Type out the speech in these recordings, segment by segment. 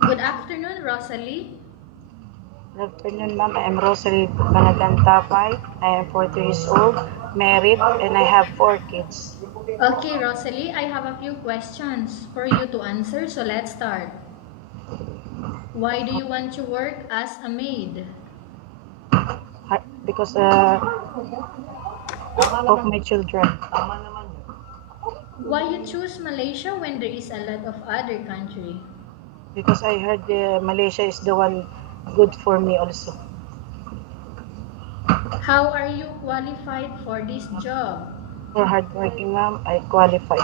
Good afternoon, Rosalie. Good afternoon, ma'am. I'm Rosalie Tapay. I am 40 years old, married, and I have 4 kids. Okay, Rosalie, I have a few questions for you to answer, so let's start. Why do you want to work as a maid? Because of my children. Why you choose Malaysia when there is a lot of other country? Because I heard Malaysia is the one good for me also. How are you qualified for this job? For hardworking, ma'am, I qualify.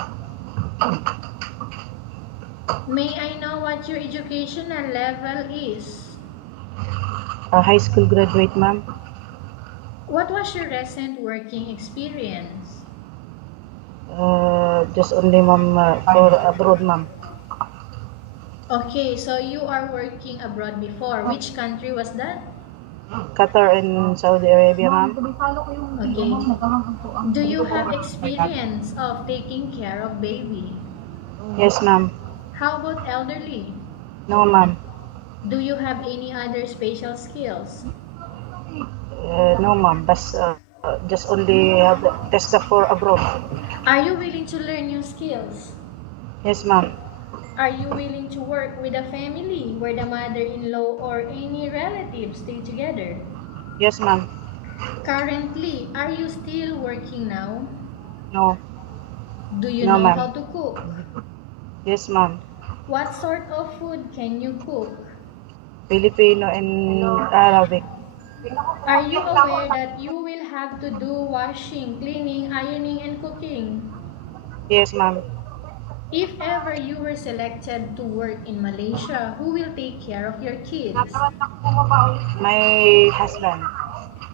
May I know what your educational level is? A high school graduate, ma'am. What was your recent working experience? Just only, ma'am, for abroad, ma'am. Okay, so you are working abroad before. Which country was that? Qatar and Saudi Arabia, ma'am. Okay. Do you have experience of taking care of baby? Yes, ma'am. How about elderly? No, ma'am. Do you have any other special skills? No, ma'am. Just only have test for abroad. Are you willing to learn new skills? Yes, ma'am. Are you willing to work with a family where the mother-in-law or any relatives stay together? Yes, ma'am. Currently, are you still working now? No, Do you no, know ma'am. how to cook? Yes, ma'am. What sort of food can you cook? Filipino and Arabic. Are you aware that you will have to do washing, cleaning, ironing, and cooking? Yes, ma'am. If ever you were selected to work in Malaysia, who will take care of your kids? My husband.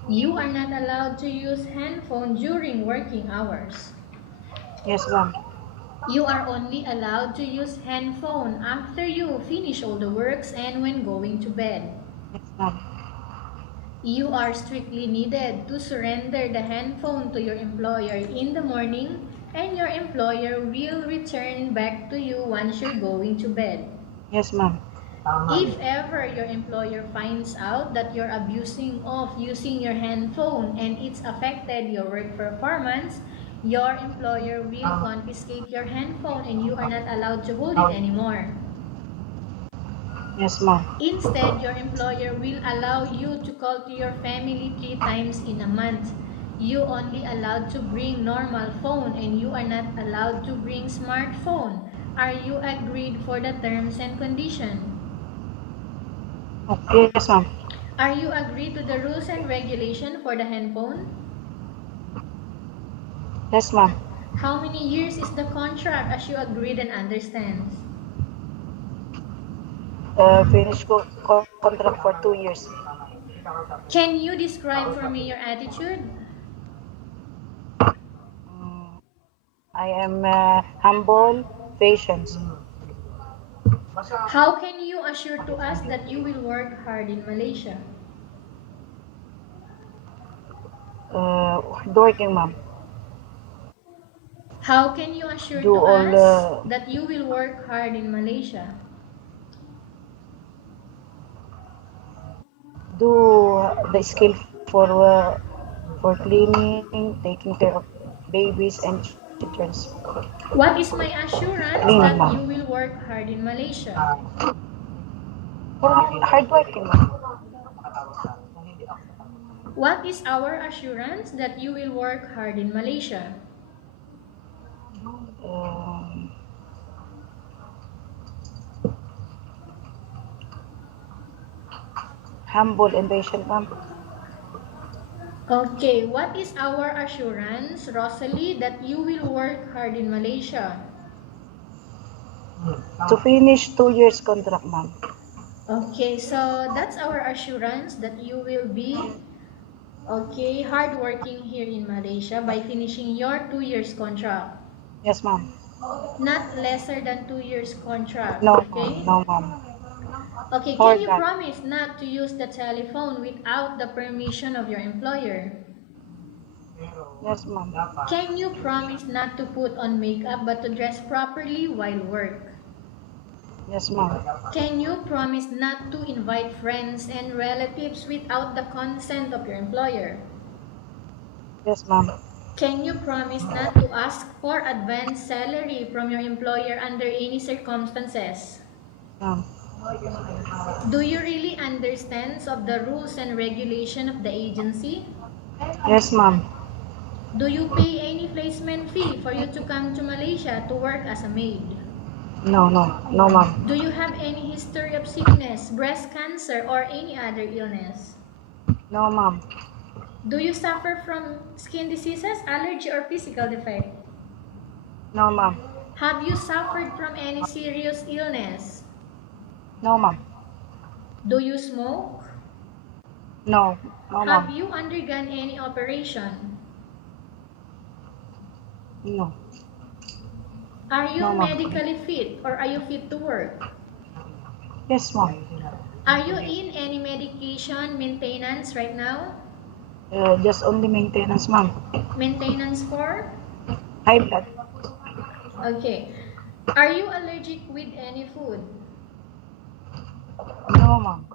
You are not allowed to use handphone during working hours. Yes, ma'am. You are only allowed to use handphone after you finish all the works and when going to bed. Yes, ma'am. You are strictly needed to surrender the handphone to your employer in the morning, and your employer will return back to you once you're going to bed. Yes, ma'am. If ever your employer finds out that you're abusing of using your handphone and it's affected your work performance, your employer will confiscate your handphone and you are not allowed to hold it anymore. Yes, ma'am. Instead, your employer will allow you to call to your family 3 times in a month. You only allowed to bring normal phone and you are not allowed to bring smartphone. Are you agreed for the terms and condition? Okay, yes, ma'am. Are you agreed to the rules and regulation for the handphone? Yes, ma'am. How many years is the contract as you agreed and understands? Finish contract for 2 years. Can you describe for me your attitude? Mm, I am humble, patient, How can you assure to us that you will work hard in Malaysia? hardworking, ma'am. How can you assure Do to all, us that you will work hard in Malaysia? do the skill for cleaning, taking care of babies and children. What is my assurance Cleaning, that ma'am. you will work hard in Malaysia? For hardworking, ma'am. What is our assurance that you will work hard in Malaysia? Um, humble and patient, ma'am. Okay, what is our assurance, Rosalie, that you will work hard in Malaysia? To finish 2 years contract, ma'am. Okay, so that's our assurance that you will be okay hardworking here in Malaysia by finishing your 2 years contract. Yes, ma'am. Not lesser than 2 years contract, No, ma'am. okay? No, ma'am. Okay, More can you than. promise not to use the telephone without the permission of your employer? Yes, ma'am. Can you promise not to put on makeup but to dress properly while work? Yes, ma'am. Can you promise not to invite friends and relatives without the consent of your employer? Yes, ma'am. Can you promise not to ask for advance salary from your employer under any circumstances? Ma'am. Do you really understand of the rules and regulation of the agency? Yes, ma'am. Do you pay any placement fee for you to come to Malaysia to work as a maid? No, no, no, Do ma'am. you have any history of sickness, breast cancer, or any other illness? No, ma'am. Do you suffer from skin diseases, allergy, or physical defect? No, ma'am. Have you suffered from any serious illness? No, ma'am. Do you smoke? No, no, Have ma'am. you undergone any operation? No, Are you no, ma'am. medically fit or are you fit to work? Yes, ma'am. Are you in any medication maintenance right now? Just only maintenance, ma'am. Maintenance for? High blood. Okay. Are you allergic with any food? No, ma'am.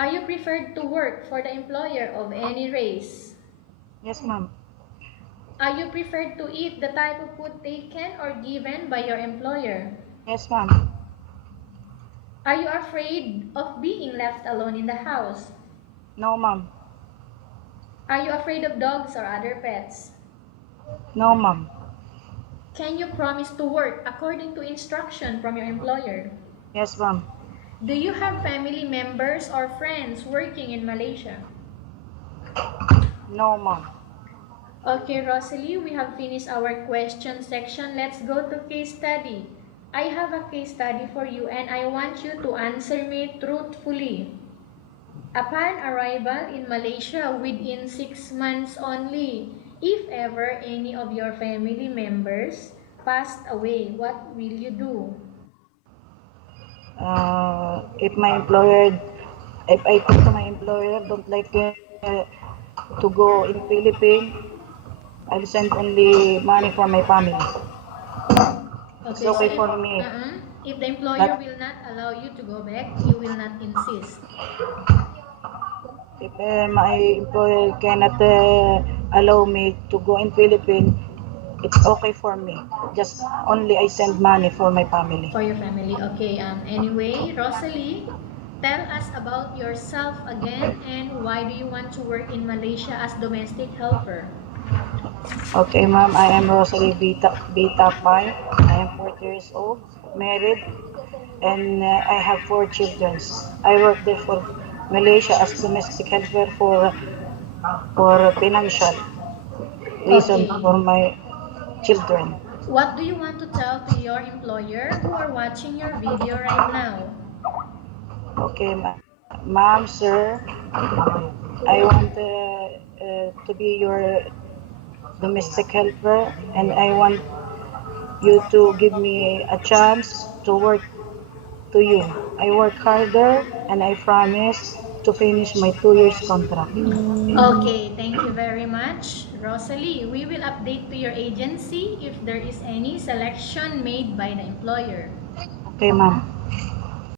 Are you preferred to work for the employer of any race? Yes, ma'am. Are you preferred to eat the type of food taken or given by your employer? Yes, ma'am. Are you afraid of being left alone in the house? No, ma'am. Are you afraid of dogs or other pets? No, ma'am. Can you promise to work according to instruction from your employer? Yes, ma'am. Do you have family members or friends working in Malaysia? No, ma'am. Okay, Rosalie, we have finished our question section. Let's go to case study. I have a case study for you and I want you to answer me truthfully. Upon arrival in Malaysia within 6 months only, if ever any of your family members passed away, what will you do? If my employer, if I talk to my employer, don't like to go in Philippines, I'll send only money for my family. It's Okay, so okay for me. if the employer But will not allow you to go back, you will not insist. if my employer cannot allow me to go in Philippines, it's okay for me. Just only I send money for my family. For your family. Okay, anyway, Rosalie, tell us about yourself again and why do you want to work in Malaysia as domestic helper? Okay, ma'am. I am Rosalie Tapay. I am 40 years old, married, and I have 4 children. I work there for Malaysia as domestic helper for financial reason Okay. for my children. What do you want to tell to your employer who are watching your video right now? Okay, ma'am, sir. I want to be your domestic helper, and I want you to give me a chance to work to you. I work harder and I promise to finish my 2 years contract. Okay, thank you very much. Rosalie, we will update to your agency if there is any selection made by the employer. Okay, ma'am.